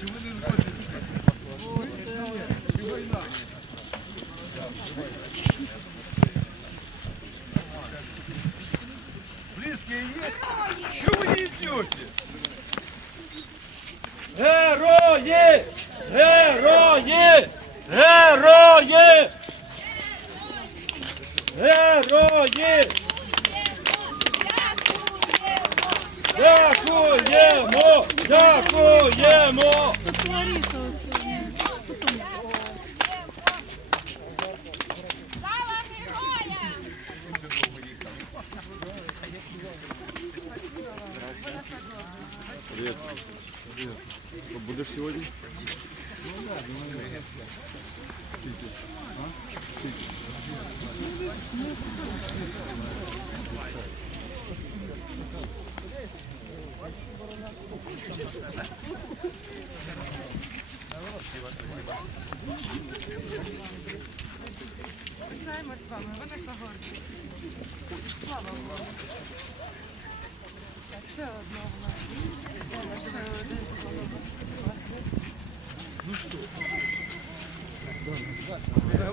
Чи ви не згодні? Чи війна? Близкие есть? Чего вы не идете? Герої! Герої! Герої! Герої! Дякуємо! Дякуємо! Слава Будешь сегодня? Пишаємо з вами, ви наша гордість. Слава Богу. Так, ще одного в нас. Ще один.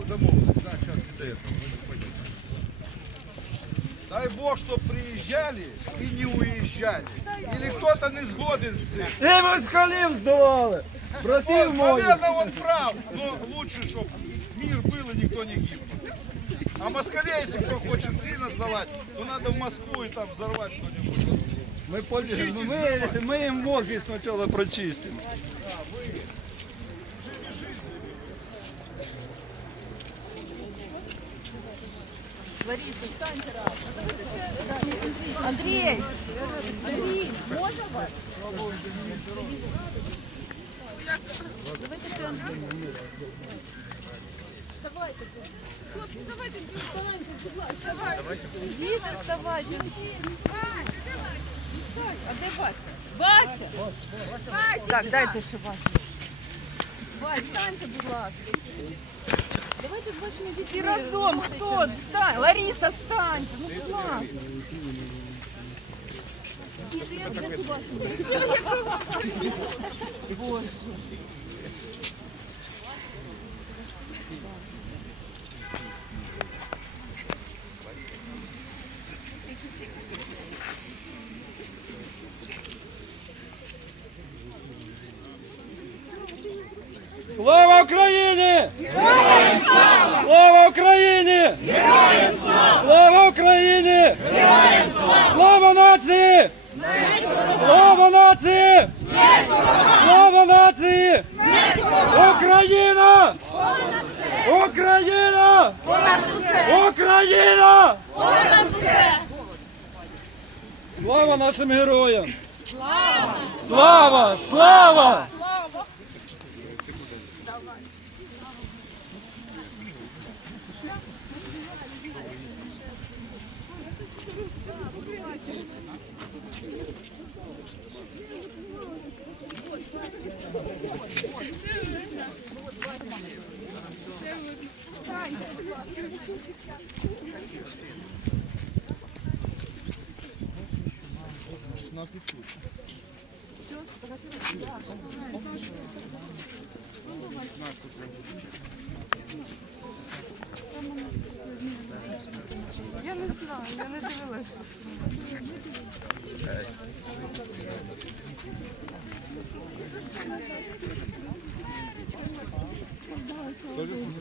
Домовились, да, сейчас это. Дай Бог, чтоб приезжали и не уезжали. Или кто-то не сгоден с этим. І москалів здолали! Братів Вот, моїх! наверное, он прав, но лучше, чтобы мир был и никто не гибнул. А москалей, если кто хочет сильно сдавать, то надо в Москву и там взорвать что-нибудь. Ми, полі- ми, ми їм мозги спочатку прочистимо. Андрій! Андрій, можна вас? Давайте, хлопці, давайте, вставайте, будь ласка. Діти, вставайте. А де Вася? Вася! Так, дайте ще Вася. Вася, встаньте, будь ласка. Давайте з вашими дітьми. разом, хто? Встань. Лариса, встаньте, ну будь ласка. Ні, я вже собаку. Боже. Слава Україні! Слава Україні! Слава Україні! Слава нації! Слава нації! Слава нації! Україна! Україна! Україна! Слава нашим героям! Слава! Слава! Нас відчуть. Я не знаю, я не дивилася. Довольно